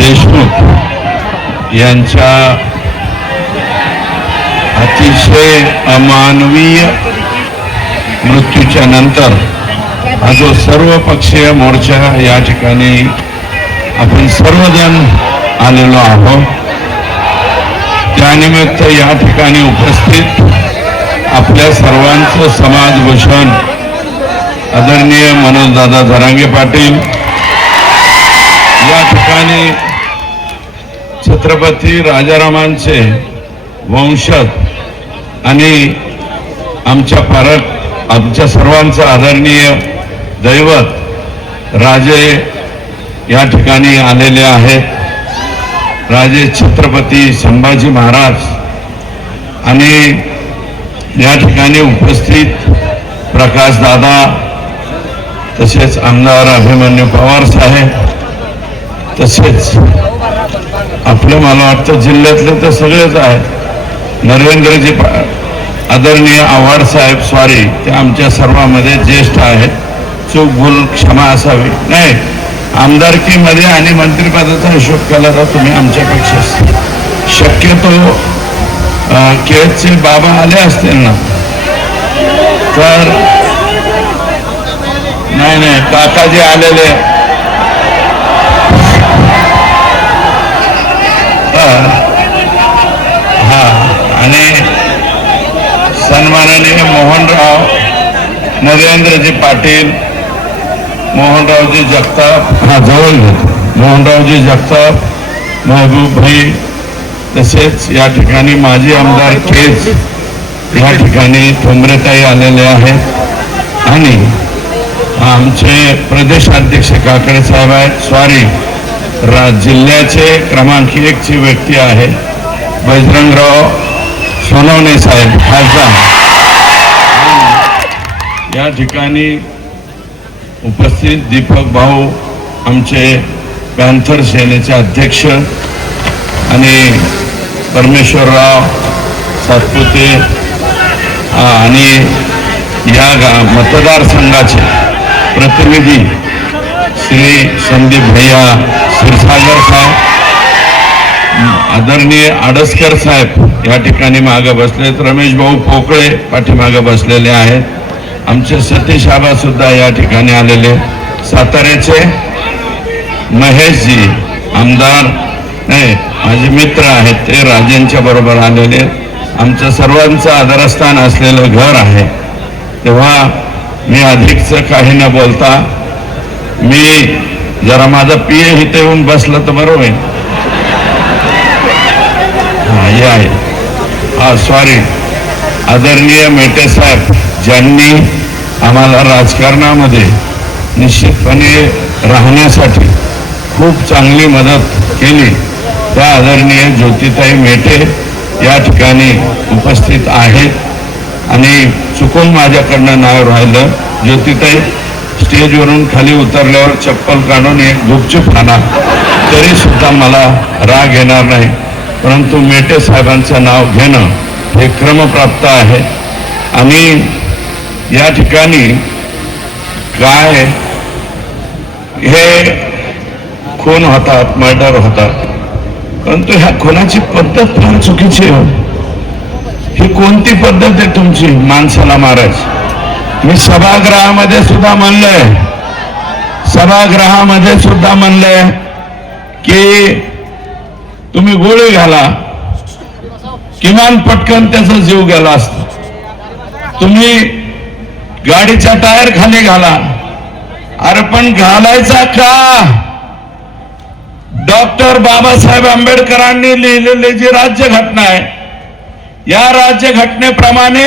देशमुख यांच्या अतिशय अमानवीय मृत्यूच्या नंतर हा जो सर्व पक्षीय मोर्चा या ठिकाणी आपण सर्वजण आलेलो आहोत. त्यानिमित्त या ठिकाणी उपस्थित आपल्या सर्वांचं समाजभूषण आदरणीय मनोजदादा जरांगे पाटील. या ठिकाणी छत्रपती राजारामांचे वंशज आणि आमच्या पारक आमच्या सर्वांचं आदरणीय दैवत राजे या ठिकाणी आलेले आहेत. राजे छत्रपती संभाजी महाराज आणि या ठिकाणी उपस्थित प्रकाश दादा तसेच आमदार अभिमन्यू पवार साहेब तसेच आपलं मला वाटतं जिल्ह्यातलं तर सगळेच आहे. नरेंद्रजी आदरणीय आव्हाड साहेब स्वारी ते आमच्या सर्वांमध्ये ज्येष्ठ आहेत. चूक भूल क्षमा असावी. नाही आमदारकीमध्ये आणि मंत्रिपदाचा हिशोब केला तर तुम्ही आमच्यापेक्षा शक्यतो अं, केळचे बाबा आले असतील ना तर नाही नाही काकाजी आलेले. हा आणि सन्माननीय मोहनराव नरेंद्रजी पाटील मोहनरावजी जगताप. हा जवळ घेतो मोहनरावजी जगताप महबूब भाई तसेच या ठिकाणी माजी आमदार केज या ठिकाणी ठोंबरेताई आलेले आहेत. आणि आमचे प्रदेशाध्यक्ष काकडे साहेब आहेत. स्वारी. रा जिल्ह्याचे क्रमांक एकची व्यक्ती आहे बजरंगराव सोनवणे साहेब खासदार. या ठिकाणी उपस्थित दीपक भाऊ आमचे पॅन्थर सेनेचे अध्यक्ष आणि परमेश्वरराव सातपुते आणि या गा मतदारसंघाचे प्रतिनिधी श्री संदीप भैया क्षीरसागर साहेब आदरणीय आडसकर साहेब या ठिकाणी मागे बसलेत रमेश भाऊ पोकळे पाठीमागे बसलेले आहेत. आमचे सतीश आबा सुद्धा या ठिकाणी आलेले साताऱ्याचे महेशजी आमदार नाही माझे मित्र आहेत ते राजेंच्या बरोबर आलेले आमचं सर्वांचं आदरस्थान असलेलं घर आहे. तेव्हा मी अधिकच काही न बोलता मी जरा माझा पिये इथे येऊन बसलं तर बरोबर आहे हा आहे. हा सॉरी आदरणीय मेटे साहेब ज्यांनी आम्हाला राजकारणामध्ये निश्चितपणे राहण्यासाठी खूप चांगली मदत केली त्या आदरणीय ज्योतिताई मेटे या ठिकाणी उपस्थित आहेत. आणि चुकून माझ्याकडनं नाव राहिलं. ज्योतिताई स्टेजवरून खाली उतरल्यावर चप्पल काढून एक गुपचूप आणा. तरी सुद्धा मला राग येणार नाही. परंतु मेटे साहेबांचं नाव घेणं हे क्रमप्राप्त आहे. आणि या ठिकाणी काय हे खून होतात मर्डर होतात. परंतु ह्या खुनाची पद्धत फार चुकीची आहे. ही कोणती पद्धत आहे तुमची माणसाला मारायची? मी सभागृहामध्ये सुद्धा म्हणलंय सभागृहामध्ये सुद्धा म्हणलंय की तुम्ही गोळी घाला. किमान पटकन त्याचा जीव गेला असतो. तुम्ही गाडीचा टायर खाली घाला. अरे पण घालायचा का? डॉक्टर बाबासाहेब आंबेडकरांनी लिहिलेली जी राज्यघटना आहे या राज्यघटनेप्रमाणे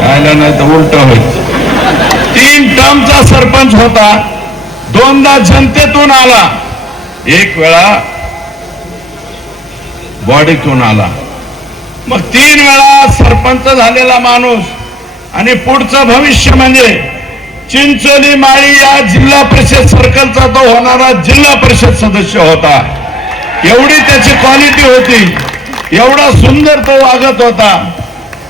राहिला नाही तर उलट होईल. तीन टर्मचा सरपंच होता. दोनदा जनतेतून आला. एक वेळा बॉडीतून आला. मग तीन वेळा सरपंच झालेला माणूस. आणि पुढचं भविष्य म्हणजे चिंचोली माळी या जिल्हा परिषद सर्कलचा तो होणारा जिल्हा परिषद सदस्य होता. एवढी त्याची क्वालिटी होती. एवढा सुंदर तो वागत होता.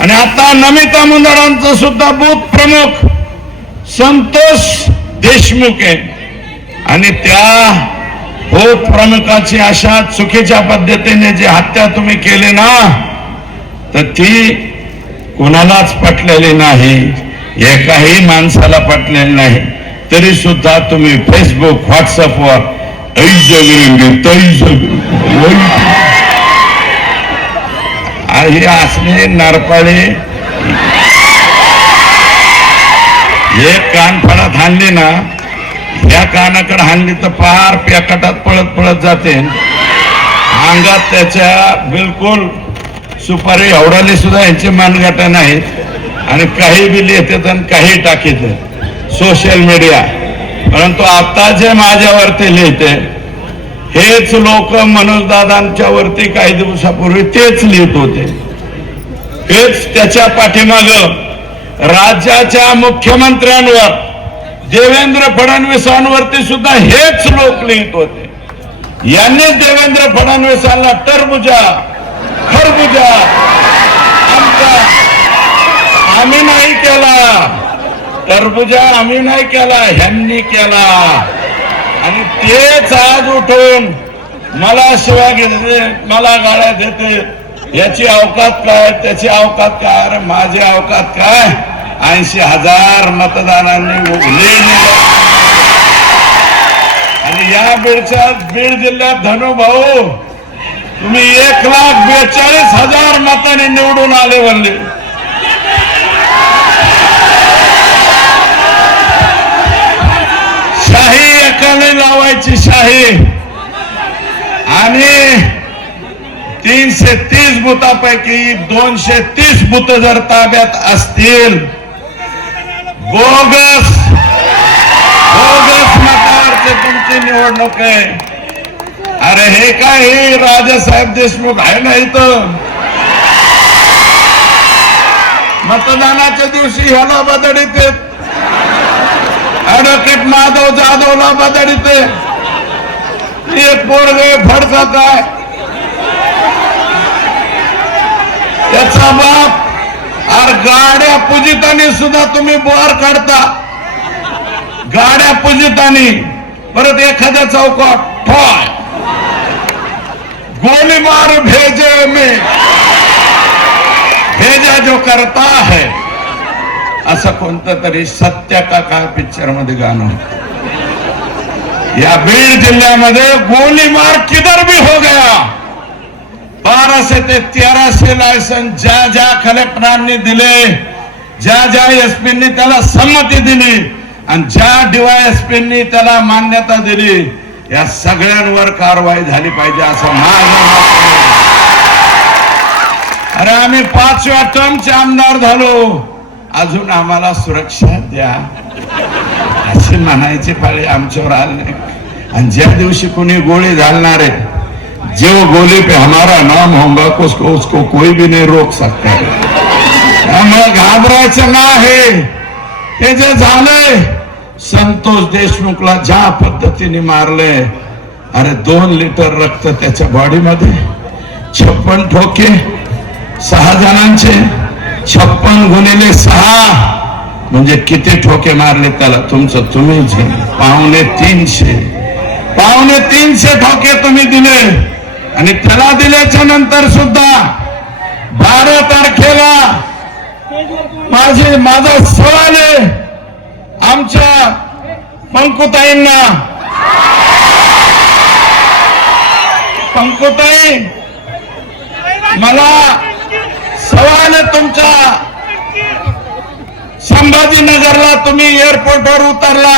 आणि आता नमिता मुंदडांचं सुद्धा बूथ प्रमुख संतोष देशमुख आहे. आणि त्या बूथ प्रमुखाची अशा चुकीच्या पद्धतीने जी हत्या तुम्ही केली ना तर ती कोणालाच पटलेली नाही. एकाही माणसाला पटलेली नाही. तरी सुद्धा तुम्ही फेसबुक व्हॉट्सअपवर ऐ जगरी तै जगरी म्हणजे हे असले नरपाळे. एक कान फळात ना या कानाकडे हाणली तर पार प्याकटात पळत पळत जाते. अंगात त्याच्या बिलकुल सुपारी एवढाली सुद्धा यांचे मानगाटा नाहीत आणि काही बी लिहितात आणि काही टाकीत. Social media. परंतु आता जे माझ्यावरती लिहिते हेच लोक मनोजदादांच्या वरती काही दिवसापूर्वी तेच लिहित होते. हेच त्याच्या पाठीमाग राज्याच्या मुख्यमंत्र्यांवर देवेंद्र फडणवीसांवरती सुद्धा हेच लोक लिहित होते. यांनीच देवेंद्र फडणवीसांना टरबुजा खरबुजा आमचा आम्ही नाही केला. टरबुजा आम्ही नाही केला ह्यांनी केला. आणि तेच आज उठून मला शिवा घेते मला गाड्या देते. याची अवकात काय? त्याची अवकात काय? अरे माझी अवकात काय? ऐंशी हजार मतदारांनी आणि या बीडच्या बीड जिल्ह्यात धनुभाऊ तुम्ही एक लाख बेचाळीस हजार मताने निवडून आले म्हणले. शाही एकाने लावायची शाही. आणि तीनशे तीस बुथापैकी दोनशे तीस बुथ जर ताब्यात असतील बोगस बोगस मतावरची तुमची निवडणूक आहे. अरे हे काय हे राजासाहेब देशमुख आहे ना इथं? मतदानाच्या दिवशी ह्याला बदडीत ऍडव्होकेट माधव जाधवला बदडीते. एक पोरगे फडका काय त्याचा बाप अर गाड्या पूजितानी सुद्धा तुम्ही बोर काढता. गाड्या पूजितानी. परत एखाद्या चौकात ठॉय. गोली मार भेजे मी. भेजा जो करता है. असं कोणतं तरी सत्य का पिक्चरमध्ये गाणं या बीड जिल्ह्यामध्ये गोलीमार किधर भी हो गया. बाराशे ते तेराशे लायसन ज्या ज्या कलेक्टरांनी दिले ज्या ज्या एसपींनी त्याला संमती दिली आणि ज्या डीवायएसपींनी त्याला मान्यता दिली या सगळ्यांवर कारवाई झाली पाहिजे असं माझं अरे आम्ही पाचव्या टर्मचे आमदार झालो. अजून आम्हाला सुरक्षा द्या. अशी म्हणायचे पाळी आमच्यावर आले. नाही आणि ज्या दिवशी कोणी गोळी घालणार आहे जो गोली पे हमारा नाम होगा उसको उसको कोई भी नहीं रोक सकता. त्यामुळे घाबरायचं नाही. हे जे झालंय संतोष देशमुखला ज्या पद्धतीने मारले अरे दोन लिटर रक्त त्याच्या बॉडीमध्ये छप्पन ठोके सहा जणांचे छप्पन गुणिले सहा. म्हणजे किती ठोके मारले त्याला? तुमचं तुम्हीच पावणे तीनशे. पावणे तीनशे ठोके तुम्ही दिले. आणि त्याला दिल्याच्या नंतर सुद्धा बारा तारखेला माझे माझा सवाल आमच्या पंकुताईंना. पंकुताई मला सवाल तुमचा संभाजीनगरला तुम्ही एअरपोर्टवर उतरला.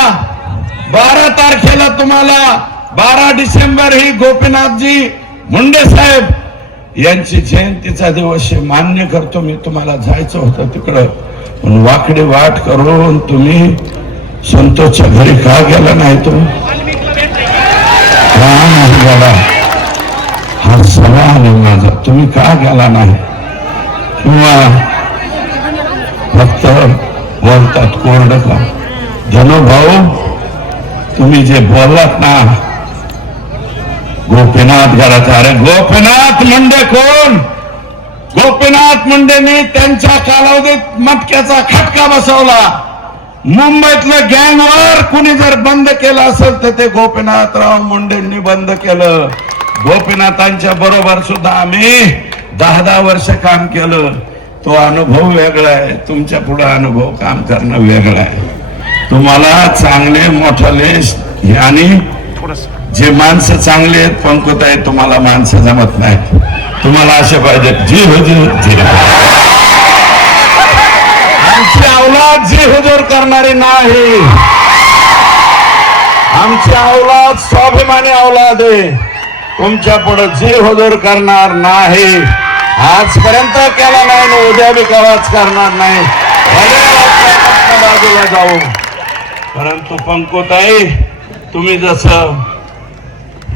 बारा तारखेला तुम्हाला बारा डिसेंबर ही गोपीनाथजी मुंडे साहेब यांची जयंतीचा दिवस मान्य करतो. मी तुम्हाला जायचं होतं तिकडं. पण वाकडी वाट करून तुम्ही संतोषच्या घरी का गेला नाही तुम्ही का नाही गेला? हा सवाल माझा. तुम्ही का गेला नाही? किंवा फक्त बोलतात कोरड का धनुभाऊ तुम्ही जे बोललात ना गोपीनाथ घराचा अरे गोपीनाथ मुंडे कोण? गोपीनाथ मुंडेंनी त्यांच्या कालावधीत मटक्याचा खटका बसवला. मुंबईतलं गँगवर कुणी जर बंद केलं असेल तर ते गोपीनाथराव मुंडेंनी बंद केलं. गोपीनाथांच्या बरोबर सुद्धा आम्ही दहा दहा वर्ष काम केलं तो अनुभव वेगळा आहे. तुमच्यापुढे अनुभव काम करणं वेगळं आहे. तुम्हाला चांगले मोठाले आणि जे माणसं चांगले आहेत पंकत आहेत तुम्हाला माणसं जमत नाहीत. तुम्हाला असे पाहिजेत जी हुजूर जी हो, हो. आमची अवलाद जी हुजूर करणारी नाही. आमची अवलाद स्वाभिमानी अवलाद आहे. तुमच्यापुढे जी हुजूर करणार नाही. आजपर्यंत केला नाही आणि उद्या बी कवाच करणार नाही. बाजूला जाऊ. परंतु पंकुताई तुम्ही जसं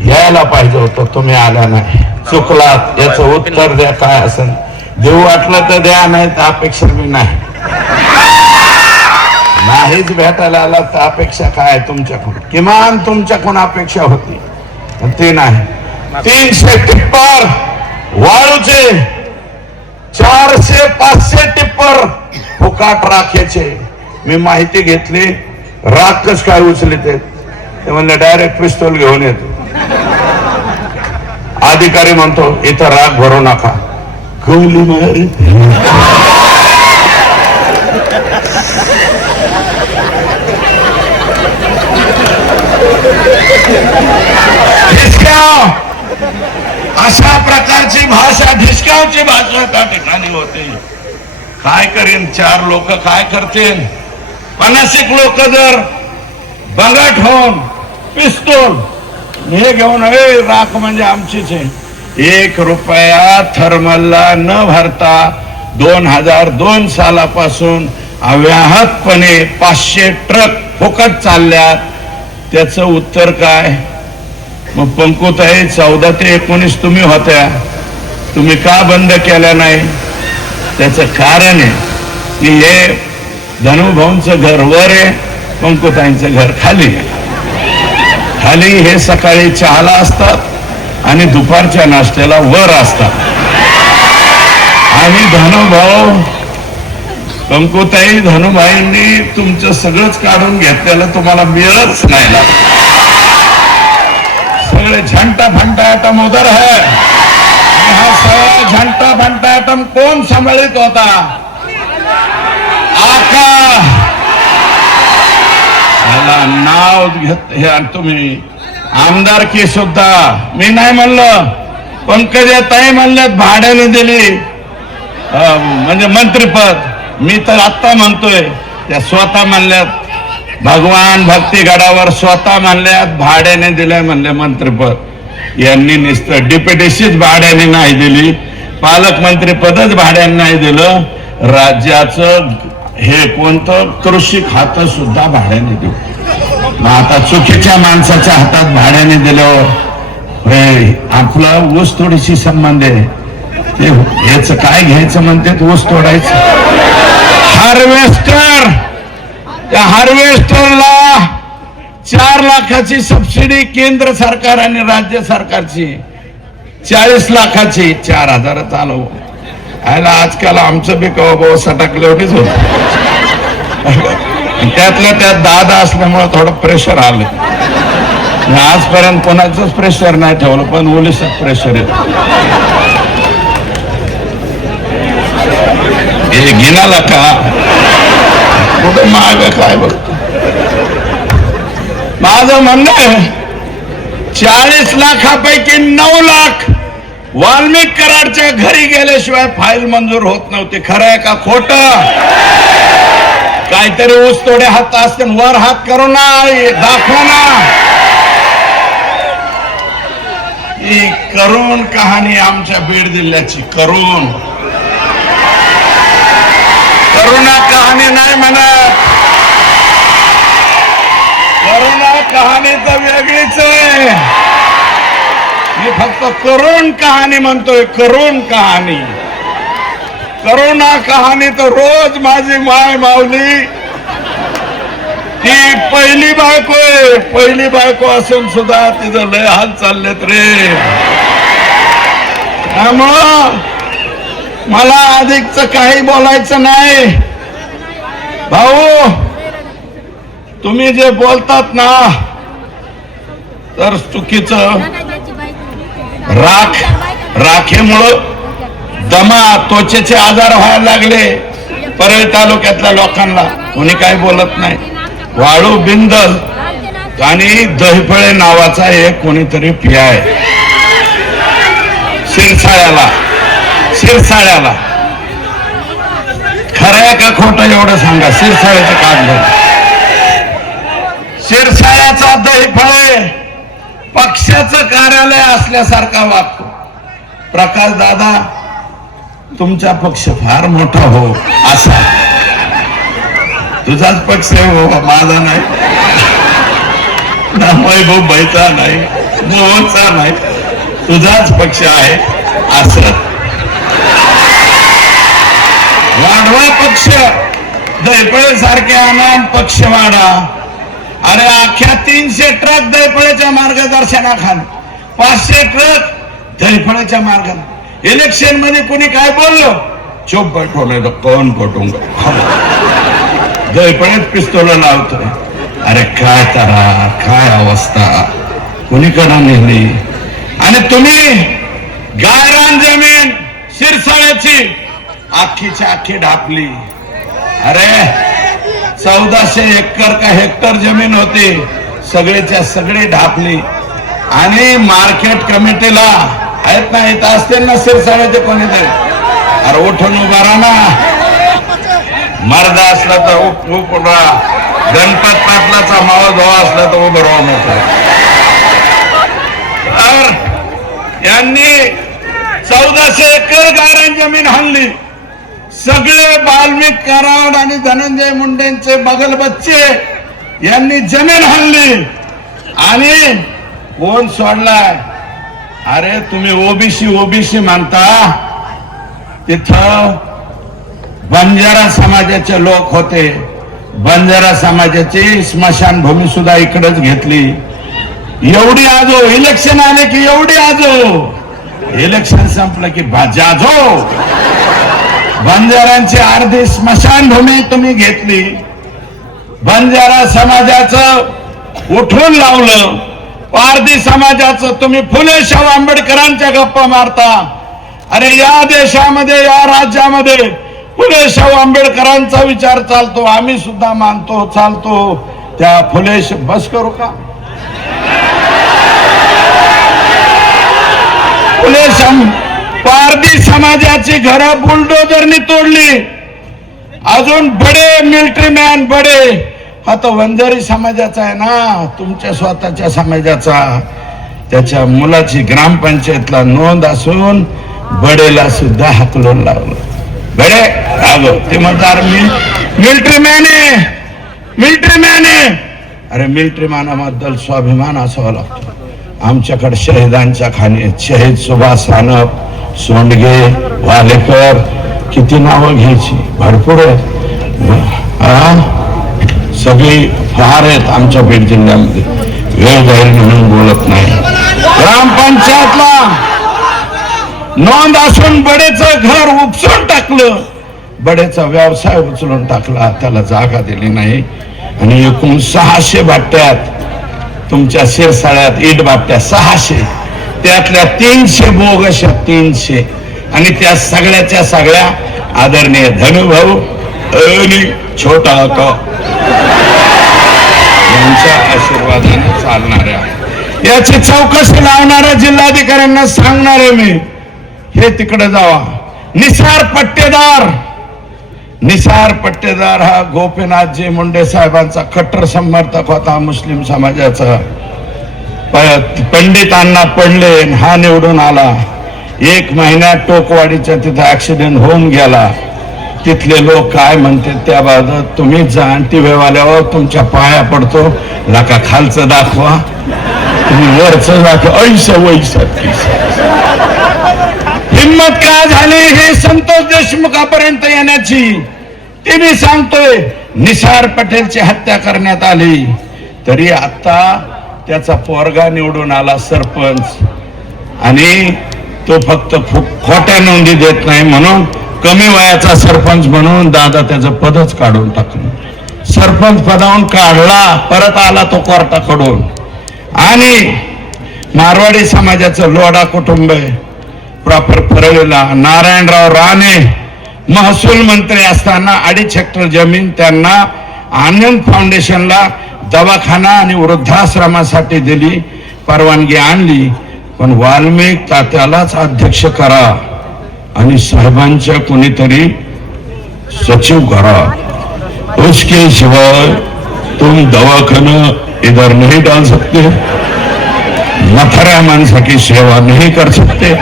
यायला पाहिजे होतं तुम्ही आला नाही. चुकलात याच उत्तर द्या काय असेल. देऊ वाटलं तर द्या नाही तर अपेक्षा मी नाही. नाहीच भेटायला आला तर अपेक्षा काय तुमच्याकडून? किमान तुमच्याकडून अपेक्षा होती पण ते नाही. तीनशे टिप्पर! वाळूचे चारशे पाचशे टिप्पर फुकाट राखेचे. मी माहिती घेतली राखच कस काय उचले ते म्हणले डायरेक्ट पिस्तोल घेऊन येतो अधिकारी म्हणतो इथं राग भरू नका. गोली मारी. अशा प्रकारची भाषा ढिसकावची भाषा त्या ठिकाणी होते. काय करेन? चार लोक काय करतील? पन्नासिक लोक जर बंगाट होऊन पिस्तूल हे घेऊन ए राख म्हणजे आमचीच आहे. एक रुपया थर्मलला न भरता दोन हजार दोन सालापासून अव्याहतपणे पाचशे ट्रक फुकट चालल्यात. त्याचं उत्तर काय? मग पंकुताई चौदा ते एकोणीस तुम्ही होत्या. तुम्ही का बंद केल्या नाही? त्याचं कारण आहे की हे धनुभाऊंचं घर वर आहे पंकुताईंचं घर खाली खाली हे सकाळी चहाला असतात आणि दुपारच्या नाश्त्याला वर असतात. आणि धनुभाऊ पंकुताई धनुभाईंनी तुमचं सगळंच काढून घेतलेलं तुम्हाला मिळत नाही झंटा फंटा आइटम उधर है यहाँ सारा झंटा फंटा आइटम कोण सम्मिलित होता? आका। याला नाव घेत हे तुम्ही तुम्ही आमदारकी सुद्धा? मी नाही म्हणलं. पंकज ताई म्हणल्यात भाड्याने दिली. अं, म्हणजे मंत्रीपद. मी तर आत्ता म्हणतोय त्या स्वतः म्हणल्यात भगवान भक्तीगडावर स्वतः म्हणल्यात भाड्याने दिलंय म्हणले मंत्रीपद. यांनी नुसतं डिप्युटीशीच भाड्याने नाही दिली. पालकमंत्रीपदच भाड्याने नाही दिलं. राज्याचं हे कोणतं कृषी खातं सुद्धा भाड्याने देऊ. मग आता चुकीच्या माणसाच्या हातात भाड्याने दिलं. हे आपला ऊस थोडीशी संबंध आहे. ते याच काय घ्यायचं म्हणते? ऊस तोडायचं. हार्वेस्टर! त्या हार्वेस्टरला चार लाखाची सबसिडी केंद्र सरकार आणि राज्य सरकारची. चाळीस लाखाची चार हजार चालव आयला आजकाल आमचं बी कवा भाऊ सटकले एवढीच होत त्यातल्या त्यात दादा असल्यामुळे थोडं प्रेशर आलं. आजपर्यंत कोणाचंच प्रेशर नाही ठेवलं पण ओलीच प्रेशर येत. हे घेण्याला का? कुठे माग काय बघतो माझं म्हणणं आहे चाळीस लाखापैकी नऊ लाख वाल्मिक कराडच्या घरी गेल्याशिवाय फाईल मंजूर होत नव्हती. खरं आहे का खोट? काहीतरी ऊस तोडे हात असते वर हात करू ना दाखवा ना. ही करुण कहाणी आमच्या बीड जिल्ह्याची करून करुणा कहाणी नाही म्हणत. करुणा कहाणी तर वेगळीच आहे. मी फक्त करुण कहाणी म्हणतोय करुण कहाणी. करुणा कहाणी तर रोज माझी माय मावली ती पहिली बायको आहे. पहिली बायको असून सुद्धा तिचं लय हाल चाललेत रे. त्यामुळं मला अधिकच काही बोलायचं नाही. भाऊ तुम्ही जे बोलतात ना तर चुकीचं. राख राखेमुळं दमा त्वचेचे आजार व्हायला लागले. परळी तालुक्यातल्या लोकांना कोणी काही बोलत नाही. वाळू बिंदल आणि दहीफळे नावाचा एक कोणीतरी पियाय शिरसाळ्याला. शिरसाळ्याला. खरं का खोटं एवढं सांगा. शिरसाळ्याचे कागद शिरसाळ्याचा दहीफळे पक्षाचं कार्यालय असल्यासारखा वागतो. प्रकाश दादा तुमचा पक्ष फार मोठा हो असा. तुझाच पक्ष आहे हो माझा नाही. ना वैभव बाईचा नाही मोहनचा नाही. तुझाच पक्ष आहे असं. वाढवा पक्ष. दैपळे सारखे आनंद पक्ष वाढा. अरे अख्ख्या तीनशे ट्रक दैपळेच्या मार्गदर्शनाखाली. पाचशे ट्रक दैपळेच्या मार्गात इलेक्शनमध्ये कोणी काय बोललो? चोप बैठो नाही तर कोण पटून दैपळेत पिस्तोल लावतोय. अरे काय तारा काय अवस्था. कुणीकडं नेली आणि तुम्ही गायरान जमीन शिरसाळ्याची आखीच्या आखी ढापली. अरे चौदाशे एकर का हेक्टर जमीन होती सगळेच्या सगळी ढापली. आणि मार्केट कमिटीला आहेत ना इथं असतील ना शिरसाळ्याचे कोणीतरी. अरे उठून उभा राहा ना. मर्द असला तर उप उप राहा. गणपत पाटलाचा मावा धोवा असला तर उभं राहा नको तर यांनी चौदाशे एकर गारण जमीन हाणली. सगळे बाल्मिक कराड आणि धनंजय मुंडेंचे बगल बच्चे यांनी जमीन हल्ली. आणि कोण सोडलाय? अरे तुम्ही ओबीसी ओबीसी मानता. तिथं बंजारा समाजाचे लोक होते. बंजारा समाजाची स्मशानभूमी सुद्धा इकडेच घेतली. एवढी आजो इलेक्शन आले की एवढी आजो. इलेक्शन संपलं की भा- जाजो बंजारांची अर्धी स्मशानभूमी तुम्ही घेतली. बंजारा समाजाचं उठून लावलं. पारधी समाजाचं तुम्ही फुले शाहू आंबेडकरांच्या गप्पा मारता. अरे या देशामध्ये या राज्यामध्ये फुले शाहू आंबेडकरांचा विचार चालतो. आम्ही सुद्धा मानतो चालतो. त्या फुले बस करू का? फुले सम पारधी समाजाची घरं बुलडोजरनी तोडली. अजून बडे मिलिटरी मॅन बडे. हा तो वंजारी समाजाचा आहे ना तुमच्या स्वतःच्या समाजाचा. त्याच्या मुलाची ग्रामपंचायतला नोंद असून बडेला सुद्धा हाकलून लावलं. बडे रागो ते म्हणतात मी मिलिटरी मॅन आहे. मिलिटरी मॅन आहे. अरे मिलिटरी मॅनाबद्दल स्वाभिमान असावा लागतो. आमच्याकडे शहीदांच्या खाणी शहीद सुभाष रानप सोंडगे वालेकर किती नावं घ्यायची? भरपूर आहेत. सगळी फार आहेत आमच्या बीड जिल्ह्यामध्ये. वेळ जाईल म्हणून बोलत नाही. ग्रामपंचायतला नोंद असून बडेचं घर उपसून टाकलं. बडेचा व्यवसाय उचलून टाकला. त्याला जागा दिली नाही. आणि एकूण सहाशे बाट्यात तुमच्या शिरसाळ्यात ईट बाट्या सहाशे. त्यातल्या तीनशे बोगश तीनशे. आणि त्या सगळ्याच्या सगळ्या आदरणीय धनुभाऊ आणि छोटा तो यांच्या आशीर्वादाने चालणाऱ्या. याची चौकशी लावणाऱ्या जिल्हाधिकाऱ्यांना सांगणार आहे मी. हे तिकडे जावा. निसार पट्टेदार. निसार पट्टेदार हा गोपीनाथजी मुंडे साहेबांचा कट्टर समर्थक होता मुस्लिम समाजाचा. पंडितांना पडले हा निवडून आला. एक महिन्यात टोकवाडीच्या तिथं ऍक्सिडेंट होऊन गेला. तिथले लोक काय म्हणते त्याबाबत तुम्हीच जा आणि तुमच्या पाया पडतो. लाका खालचं दाखवा. तुम्ही वरचं दाखवा. ऐस वैस हिंमत का झाली हे संतोष देशमुखापर्यंत येण्याची? ते मी सांगतोय निसार पटेलची हत्या करण्यात आली. तरी आता त्याचा पोरगा निवडून आला सरपंच. आणि तो फक्त खोट्या नोंदी देत नाही म्हणून कमी वयाचा सरपंच म्हणून दादा त्याचं पदच काढून टाकलं. सरपंच पदावून काढला परत आला तो कोर्टाकडून. आणि मारवाडी समाजाचं लोडा कुटुंब आहे. प्रॉपर परळीला नारायणराव राणे महसूल मंत्री असताना अडीच हेक्टर जमीन त्यांना आनंद फाउंडेशनला दवाखाना आणि वृद्धाश्रमासाठी दिली परवानगी आणली पण वाल्मिक तात्यालाच अध्यक्ष करा आणि साहेबांच्या कोणीतरी सचिव करा. उसके सिवाय तुम दवाखाना इधर नहीं डाल सकते. मथुरा मानसा की सेवा नहीं कर सकते.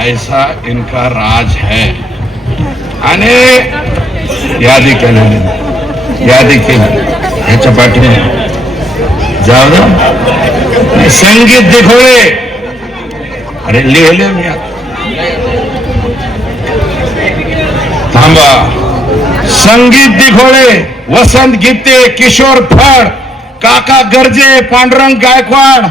ऐसा इनका राज है। आणि यादी केलेली यादी केली ह्याच्या पाठीने. जाऊ ना संगीत दिखोळे अरे लिहिले मी. थांबा. संगीत दिखोळे वसंत गीते किशोर फड काका गर्जे पांडुरंग गायकवाड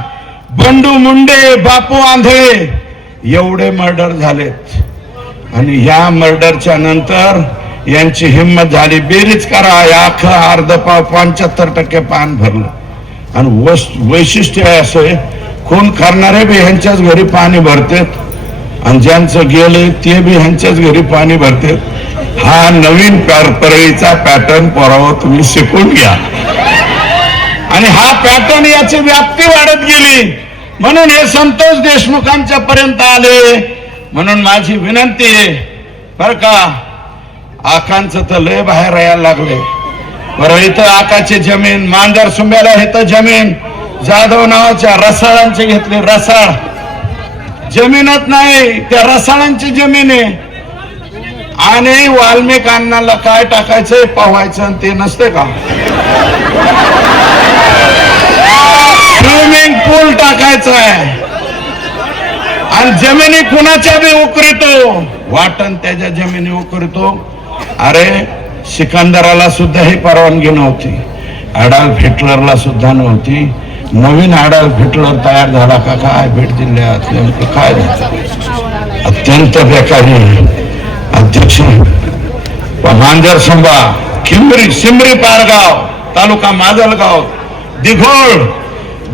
बंडू मुंडे बापू आंधळे. एवढे मर्डर झालेत. आणि ह्या मर्डरच्या नंतर यांची हिंमत झाली बेरीज करा आख अर्ध पाव पंच्याहत्तर टक्के पान भरलं. आणि वस वैशिष्ट्य आहे असं आहे, खून करणारे बी ह्यांच्याच घरी पाणी भरतेत? आणि ज्यांचं गेले ते बी ह्यांच्याच घरी पाणी भरतेत? हा नवीन परळीचा पॅटर्न परावा तुम्ही शिकून घ्या. आणि हा पॅटर्न याची व्याप्ती वाढत गेली. म्हणून हे संतोष देशमुखांच्या पर्यंत आले. म्हणून माझी विनंती आहे बर का? आखांचं तर लय बाहेर यायला लागले. बरं इथं आकाची जमीन मांजर सुंब्याला इथं जमीन. जाधव नावाच्या रसाळांची घेतली रसाळ. जमीनच नाही त्या रसाळांची जमीन आहे. आणि वाल्मिक काय टाकायचंय पावायचं आणि ते नसते का? स्विमिंग पूल टाकायचं आहे. आणि जमिनी कुणाच्या बी उकरतो? वाटण त्याच्या जमिनी उकरतो. अरे सिकंदराला सुद्धा ही परवानगी नव्हती. अडाल्फ हिटलरला सुद्धा नव्हती. नवीन अडाल्फ हिटलर तयार झाला का? काय भेट जिल्ह्यात नेमकं काय झालं? अत्यंत बेकारी. अध्यक्ष मांजर संभा खिमरी सिमरी पारगाव तालुका माजलगाव. दिघोळ.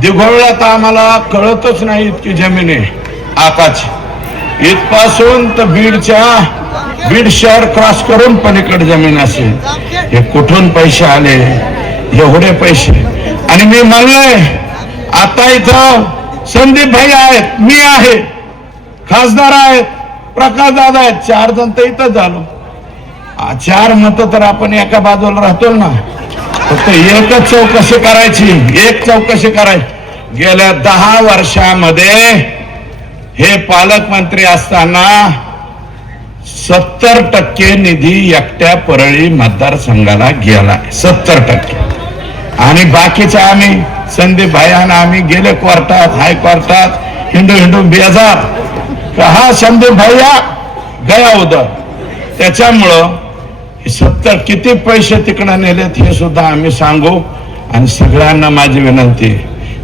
दिघोळला तर आम्हाला कळतच नाही इतकी जमीन. आहे आकाश. इथपासून तर बीडच्या बीड शहर क्रॉस करून पलीकडे जमीन असेल हे कुठून पैसे आले? एवढे पैसे. आणि मी म्हणलंय आता इथं संदीप भाई आहेत मी आहे. खासदार आहेत प्रकाश दादा आहेत चार जण तर इथं झालो. चार मत तर आपण एका बाजूला राहतो ना. फक्त एकच चौकशी करायची एक चौकशी करायची गेल्या दहा वर्षामध्ये हे पालकमंत्री असताना सत्तर टक्के निधी एकट्या परळी मतदारसंघाला गेला सत्तर टक्के. आणि बाकीचा आम्ही संदीप भाईयानं आम्ही गेले कोर्टात हायकोर्टात हिंडू हिंडू बेजार. हा संदीप भैया गया उदर. त्याच्यामुळं सत्तर किती पैसे तिकडं नेलेत हे सुद्धा आम्ही सांगू. आणि सगळ्यांना माझी विनंती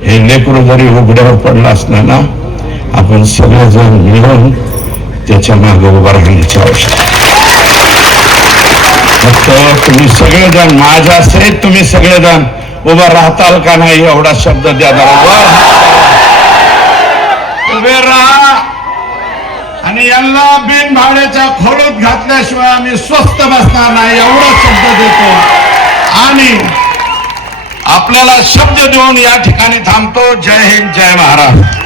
हे लेकरू जरी उघड्यावर पडलं असलं ना आपण सगळेजण मिळून त्याच्यामागे उभं राहण्याची आवश्यकता फक्त तुम्ही सगळेजण माझ्या सहित तुम्ही सगळेजण उभं राहताल का नाही एवढा शब्द द्या जरा. उभे राहा. आणि यांना बिन भाड्याच्या खोडत घातल्याशिवाय आम्ही स्वस्त बसणार नाही एवढा शब्द देतो. आणि आपल्याला शब्द देऊन या ठिकाणी थांबतो. जय हिंद जय महाराष्ट्र.